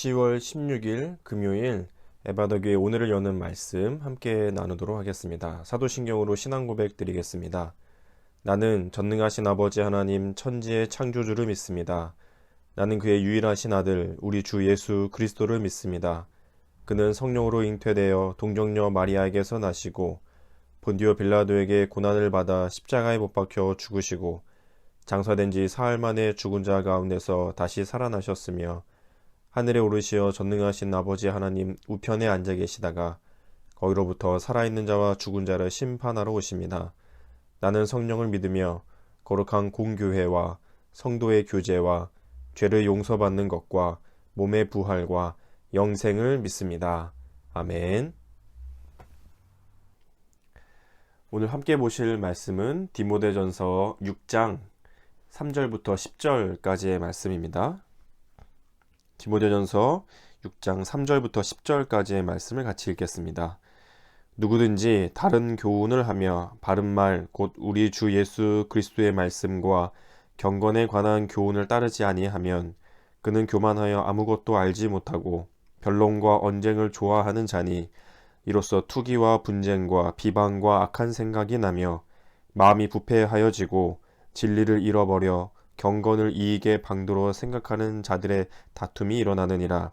10월 16일 금요일 에바더교회 오늘을 여는 말씀 함께 나누도록 하겠습니다. 사도신경으로 신앙 고백 드리겠습니다. 나는 전능하신 아버지 하나님 천지의 창조주를 믿습니다. 나는 그의 유일하신 아들 우리 주 예수 그리스도를 믿습니다. 그는 성령으로 잉태되어 동정녀 마리아에게서 나시고 본디오 빌라도에게 고난을 받아 십자가에 못 박혀 죽으시고 장사된 지 사흘 만에 죽은 자 가운데서 다시 살아나셨으며 하늘에 오르시어 전능하신 아버지 하나님 우편에 앉아 계시다가 거기로부터 살아있는 자와 죽은 자를 심판하러 오십니다. 나는 성령을 믿으며 거룩한 공교회와 성도의 교제와 죄를 용서받는 것과 몸의 부활과 영생을 믿습니다. 아멘. 오늘 함께 보실 말씀은 디모데전서 6장 3절부터 10절까지의 말씀입니다. 디모데전서 6장 3절부터 10절까지의 말씀을 같이 읽겠습니다. 누구든지 다른 교훈을 하며 바른 말 곧 우리 주 예수 그리스도의 말씀과 경건에 관한 교훈을 따르지 아니하면 그는 교만하여 아무것도 알지 못하고 변론과 언쟁을 좋아하는 자니 이로써 투기와 분쟁과 비방과 악한 생각이 나며 마음이 부패하여지고 진리를 잃어버려 경건을 이익의 방도로 생각하는 자들의 다툼이 일어나느니라.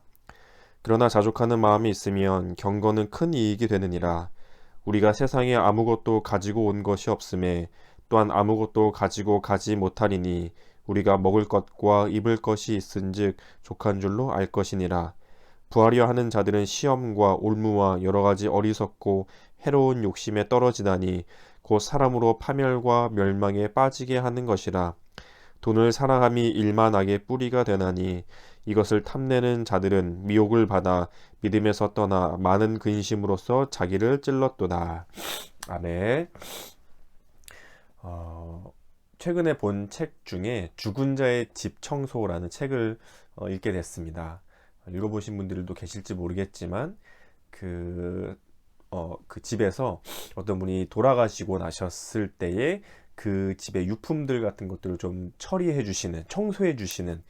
그러나 자족하는 마음이 있으면 경건은 큰 이익이 되느니라. 우리가 세상에 아무것도 가지고 온 것이 없음에 또한 아무것도 가지고 가지 못하리니 우리가 먹을 것과 입을 것이 있은즉 족한 줄로 알 것이니라. 부하려 하는 자들은 시험과 올무와 여러 가지 어리석고 해로운 욕심에 떨어지다니 곧 사람으로 파멸과 멸망에 빠지게 하는 것이라. 돈을 사랑함이 일만하게 뿌리가 되나니 이것을 탐내는 자들은 미혹을 받아 믿음에서 떠나 많은 근심으로써 자기를 찔렀도다. 아멘. 최근에 본 책 중에 죽은 자의 집 청소라는 책을 읽게 됐습니다. 읽어보신 분들도 계실지 모르겠지만 그 집에서 어떤 분이 돌아가시고 나셨을 때에 그 집의 유품들 같은 것들을 좀 처리해 주시는, 청소해 주시는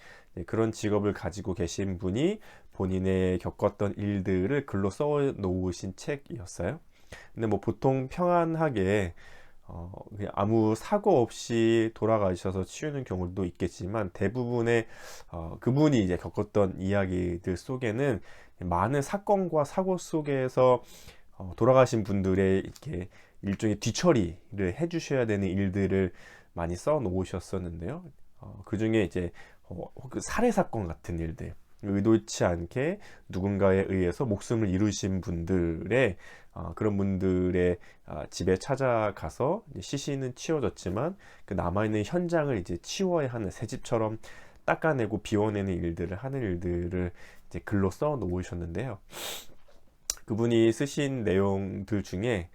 그런 직업을 가지고 계신 분이 본인의 겪었던 일들을 글로 써 놓으신 책이었어요. 근데 뭐 보통 평안하게 그냥 아무 사고 없이 돌아가셔서 치우는 경우도 있겠지만 대부분의 그분이 이제 겪었던 이야기들 속에는 많은 사건과 사고 속에서 돌아가신 분들의 이렇게 일종의 뒤처리를 해주셔야 되는 일들을 많이 써 놓으셨었는데요. 그 중에 이제 그 살해 사건 같은 일들, 의도치 않게 누군가에 의해서 목숨을 잃으신 분들의 그런 분들의 집에 찾아가서 시신은 치워졌지만 그 남아있는 현장을 이제 치워야 하는, 새집처럼 닦아내고 비워내는 일들을 하는 일들을 이제 글로 써 놓으셨는데요. 그분이 쓰신 내용들 중에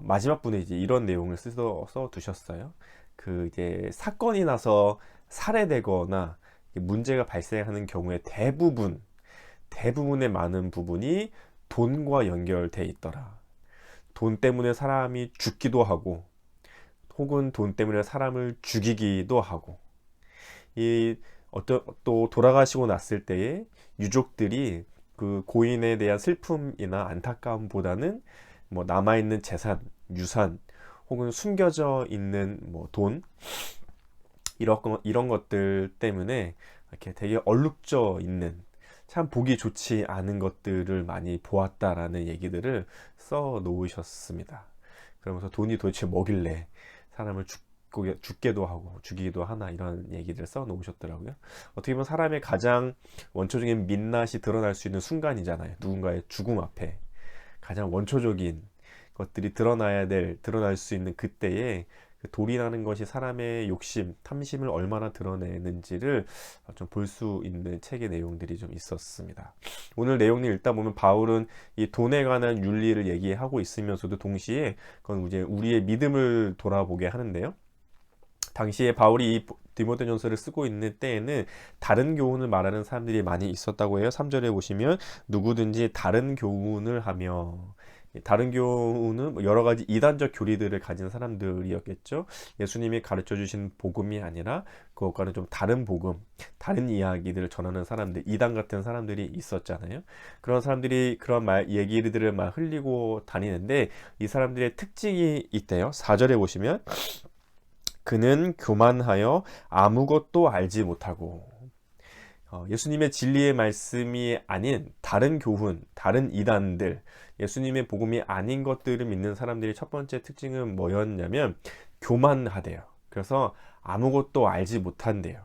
마지막 분에 이제 이런 내용을 써 두셨어요. 그 이제 사건이 나서 살해되거나 문제가 발생하는 경우에 대부분의 많은 부분이 돈과 연결돼 있더라. 돈 때문에 사람이 죽기도 하고, 혹은 돈 때문에 사람을 죽이기도 하고, 또 돌아가시고 났을 때에 유족들이 그 고인에 대한 슬픔이나 안타까움보다는 뭐 남아있는 재산, 유산, 혹은 숨겨져 있는 뭐 돈, 이런 것들 때문에 이렇게 되게 얼룩져 있는, 참 보기 좋지 않은 것들을 많이 보았다라는 얘기들을 써 놓으셨습니다. 그러면서 돈이 도대체 뭐길래 사람을 죽게도 하고 죽이기도 하나, 이런 얘기를 써 놓으셨더라고요. 어떻게 보면 사람의 가장 원초적인 민낯이 드러날 수 있는 순간이잖아요. 누군가의 죽음 앞에 가장 원초적인 것들이 드러날 수 있는 그때에 그 돌이라는 것이 사람의 욕심, 탐심을 얼마나 드러내는지를 좀 볼 수 있는 책의 내용들이 좀 있었습니다. 오늘 내용을 읽다 보면 바울은 이 돈에 관한 윤리를 얘기하고 있으면서도 동시에 그건 이제 우리의 믿음을 돌아보게 하는데요. 당시에 바울이 이 디모데전서를 쓰고 있는 때에는 다른 교훈을 말하는 사람들이 많이 있었다고 해요. 3절에 보시면 누구든지 다른 교훈을 하며, 다른 교훈은 뭐 여러 가지 이단적 교리들을 가진 사람들이었겠죠. 예수님이 가르쳐 주신 복음이 아니라 그것과는 좀 다른 복음, 다른 이야기들을 전하는 사람들, 이단 같은 사람들이 있었잖아요. 그런 사람들이 그런 얘기들을 막 흘리고 다니는데 이 사람들의 특징이 있대요. 4절에 보시면 그는 교만하여 아무것도 알지 못하고, 예수님의 진리의 말씀이 아닌 다른 교훈, 다른 이단들, 예수님의 복음이 아닌 것들을 믿는 사람들의 첫 번째 특징은 뭐였냐면 교만하대요. 그래서 아무것도 알지 못한대요.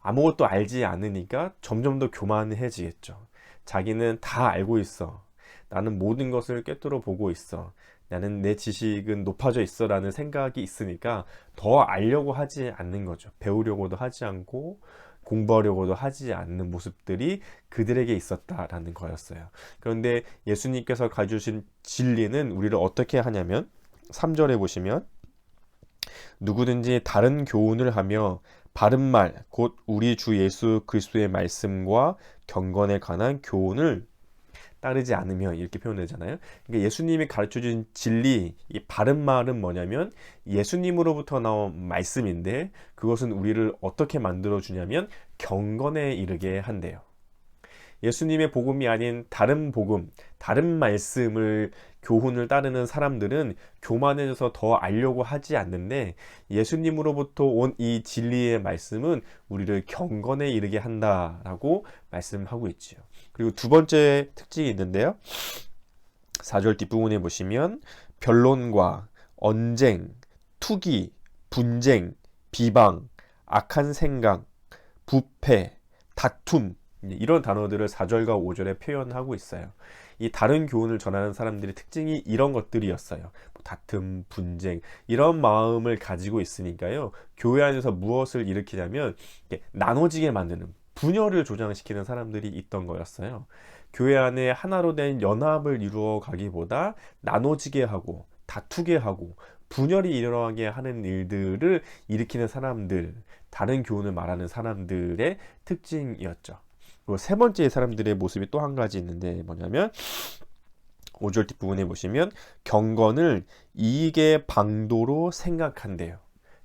아무것도 알지 않으니까 점점 더 교만해지겠죠. 자기는 다 알고 있어. 나는 모든 것을 꿰뚫어 보고 있어. 나는 내 지식은 높아져 있어 라는 생각이 있으니까 더 알려고 하지 않는 거죠. 배우려고도 하지 않고 공부하려고도 하지 않는 모습들이 그들에게 있었다라는 거였어요. 그런데 예수님께서 가져주신 진리는 우리를 어떻게 하냐면 3절에 보시면 누구든지 다른 교훈을 하며 바른 말, 곧 우리 주 예수 그리스도의 말씀과 경건에 관한 교훈을 따르지 않으면 이렇게 표현되잖아요. 그러니까 예수님이 가르쳐준 진리, 이 바른 말은 뭐냐면 예수님으로부터 나온 말씀인데 그것은 우리를 어떻게 만들어 주냐면 경건에 이르게 한대요. 예수님의 복음이 아닌 다른 복음, 다른 말씀을 교훈을 따르는 사람들은 교만해져서 더 알려고 하지 않는데 예수님으로부터 온 이 진리의 말씀은 우리를 경건에 이르게 한다라고 말씀하고 있지요. 그리고 두 번째 특징이 있는데요. 4절 뒷부분에 보시면 변론과 언쟁, 투기, 분쟁, 비방, 악한 생각, 부패, 다툼, 이런 단어들을 4절과 5절에 표현하고 있어요. 이 다른 교훈을 전하는 사람들의 특징이 이런 것들이었어요. 다툼, 분쟁, 이런 마음을 가지고 있으니까요. 교회 안에서 무엇을 일으키냐면 나눠지게 만드는, 분열을 조장시키는 사람들이 있던 거였어요. 교회 안에 하나로 된 연합을 이루어 가기보다 나눠지게 하고 다투게 하고 분열이 일어나게 하는 일들을 일으키는 사람들, 다른 교훈을 말하는 사람들의 특징이었죠. 그리고 세 번째 사람들의 모습이 또 한 가지 있는데 뭐냐면 5절 뒷부분에 보시면 경건을 이익의 방도로 생각한대요.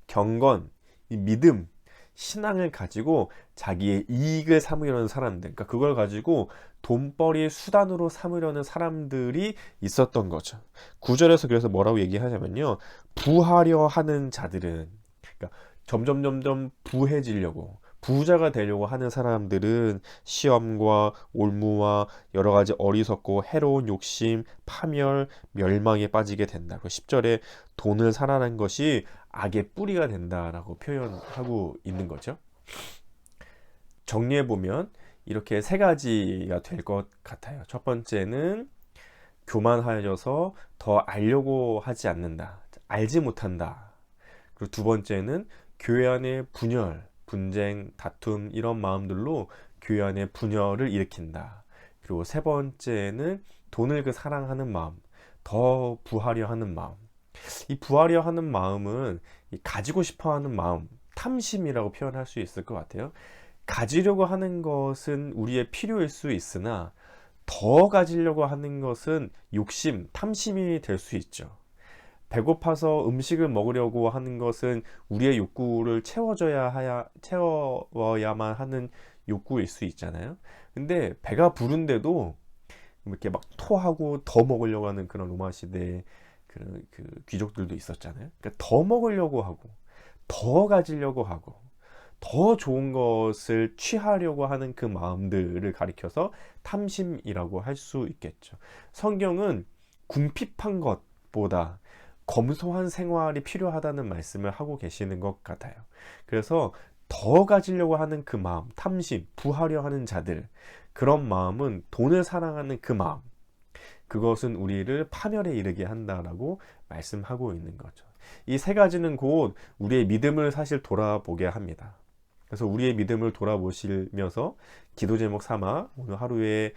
경건, 이 믿음, 신앙을 가지고 자기의 이익을 삼으려는 사람들, 그러니까 그걸 가지고 돈벌이 수단으로 삼으려는 사람들이 있었던 거죠. 9절에서 그래서 뭐라고 얘기하냐면요, 부하려 하는 자들은, 그러니까 점점 부해지려고, 부자가 되려고 하는 사람들은 시험과 올무와 여러 가지 어리석고 해로운 욕심, 파멸, 멸망에 빠지게 된다. 10절에 돈을 사랑하는 것이 악의 뿌리가 된다라고 표현하고 있는 거죠. 정리해보면 이렇게 세 가지가 될 것 같아요. 첫 번째는 교만하여져서 더 알려고 하지 않는다. 알지 못한다. 그리고 두 번째는 교회 안의 분열, 분쟁, 다툼 이런 마음들로 교회 안에 분열을 일으킨다. 그리고 세 번째는 돈을 사랑하는 마음, 더 부하려 하는 마음. 이 부하려 하는 마음은 가지고 싶어 하는 마음, 탐심이라고 표현할 수 있을 것 같아요. 가지려고 하는 것은 우리의 필요일 수 있으나 더 가지려고 하는 것은 욕심, 탐심이 될 수 있죠. 배고파서 음식을 먹으려고 하는 것은 우리의 욕구를 채워야만 하는 욕구일 수 있잖아요. 근데 배가 부른데도 이렇게 막 토하고 더 먹으려고 하는 그런 로마 시대의 그런 귀족들도 있었잖아요. 그러니까 더 먹으려고 하고, 더 가지려고 하고, 더 좋은 것을 취하려고 하는 그 마음들을 가리켜서 탐심이라고 할 수 있겠죠. 성경은 궁핍한 것보다 검소한 생활이 필요하다는 말씀을 하고 계시는 것 같아요. 그래서 더 가지려고 하는 그 마음, 탐심, 부하려 하는 자들, 그런 마음은 돈을 사랑하는 그 마음, 그것은 우리를 파멸에 이르게 한다라고 말씀하고 있는 거죠. 이 세 가지는 곧 우리의 믿음을 사실 돌아보게 합니다. 그래서 우리의 믿음을 돌아보시면서 기도 제목 삼아 오늘 하루의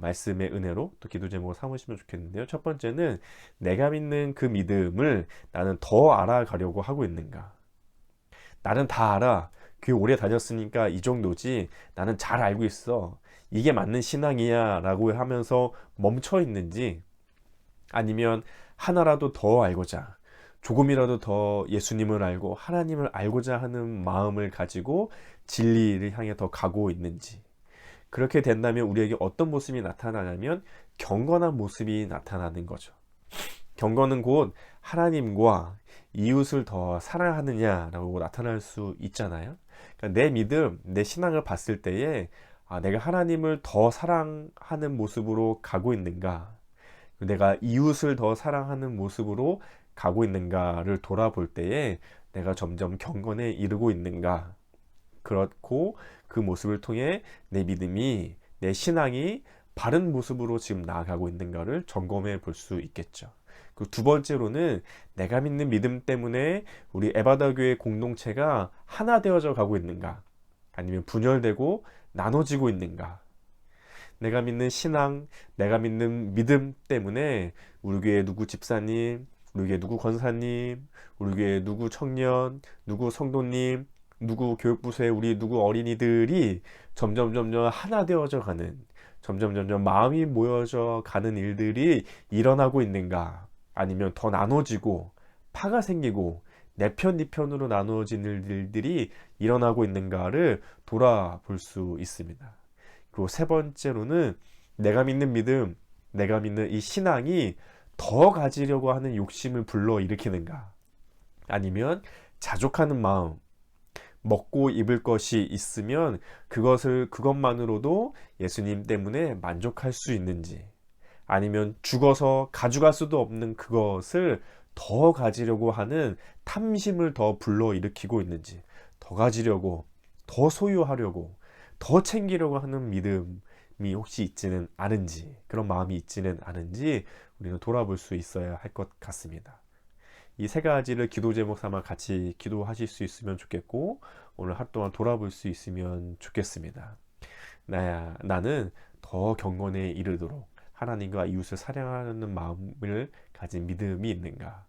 말씀의 은혜로 또 기도 제목을 삼으시면 좋겠는데요. 첫 번째는 내가 믿는 그 믿음을 나는 더 알아가려고 하고 있는가? 나는 다 알아. 교회 오래 다녔으니까 이 정도지. 나는 잘 알고 있어. 이게 맞는 신앙이야 라고 하면서 멈춰 있는지, 아니면 하나라도 더 알고자, 조금이라도 더 예수님을 알고 하나님을 알고자 하는 마음을 가지고 진리를 향해 더 가고 있는지. 그렇게 된다면 우리에게 어떤 모습이 나타나냐면 경건한 모습이 나타나는 거죠. 경건은 곧 하나님과 이웃을 더 사랑하느냐라고 나타날 수 있잖아요. 그러니까 내 믿음, 내 신앙을 봤을 때에 내가 하나님을 더 사랑하는 모습으로 가고 있는가, 내가 이웃을 더 사랑하는 모습으로 가고 있는가를 돌아볼 때에 내가 점점 경건에 이르고 있는가, 그렇고 그 모습을 통해 내 믿음이, 내 신앙이 바른 모습으로 지금 나아가고 있는가를 점검해 볼 수 있겠죠. 그 두 번째로는 내가 믿는 믿음 때문에 우리 에바다 교회 공동체가 하나 되어져 가고 있는가, 아니면 분열되고 나눠지고 있는가. 내가 믿는 신앙, 내가 믿는 믿음 때문에 우리 교회 누구 집사님, 우리 교회 누구 권사님, 우리 교회 누구 청년, 누구 성도님, 누구 교육부서의 우리 누구 어린이들이 점점 하나 되어져 가는, 점점 마음이 모여져 가는 일들이 일어나고 있는가, 아니면 더 나눠지고 파가 생기고 내 편, 네 편으로 나누어지는 일들이 일어나고 있는가를 돌아볼 수 있습니다. 그리고 세 번째로는 내가 믿는 믿음, 내가 믿는 이 신앙이 더 가지려고 하는 욕심을 불러일으키는가, 아니면 자족하는 마음, 먹고 입을 것이 있으면 그것만으로도 예수님 때문에 만족할 수 있는지, 아니면 죽어서 가져갈 수도 없는 그것을 더 가지려고 하는 탐심을 더 불러일으키고 있는지, 더 가지려고, 더 소유하려고, 더 챙기려고 하는 믿음이 혹시 있지는 않은지, 그런 마음이 있지는 않은지 우리는 돌아볼 수 있어야 할 것 같습니다. 이 세 가지를 기도 제목 삼아 같이 기도하실 수 있으면 좋겠고, 오늘 하루 동안 돌아볼 수 있으면 좋겠습니다. 나는 더 경건에 이르도록 하나님과 이웃을 사랑하는 마음을 가진 믿음이 있는가?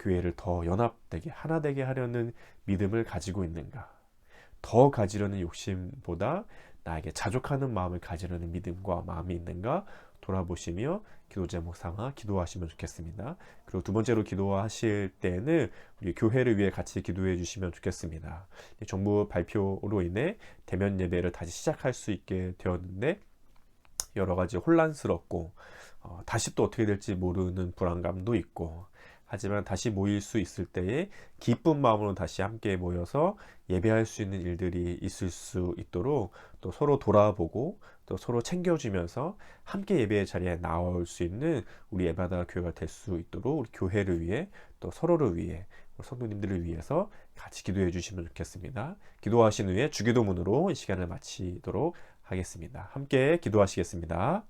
교회를 더 연합되게, 하나 되게 하려는 믿음을 가지고 있는가? 더 가지려는 욕심보다 나에게 자족하는 마음을 가지려는 믿음과 마음이 있는가 돌아보시며 기도 제목 삼아 기도하시면 좋겠습니다. 그리고 두 번째로 기도하실 때는 우리 교회를 위해 같이 기도해 주시면 좋겠습니다. 정부 발표로 인해 대면 예배를 다시 시작할 수 있게 되었는데 여러 가지 혼란스럽고 다시 또 어떻게 될지 모르는 불안감도 있고, 하지만 다시 모일 수 있을 때에 기쁜 마음으로 다시 함께 모여서 예배할 수 있는 일들이 있을 수 있도록 또 서로 돌아보고 또 서로 챙겨주면서 함께 예배의 자리에 나올 수 있는 우리 에바다 교회가 될 수 있도록 우리 교회를 위해 또 서로를 위해 성도님들을 위해서 같이 기도해 주시면 좋겠습니다. 기도하신 후에 주기도문으로 이 시간을 마치도록 하겠습니다. 함께 기도하시겠습니다.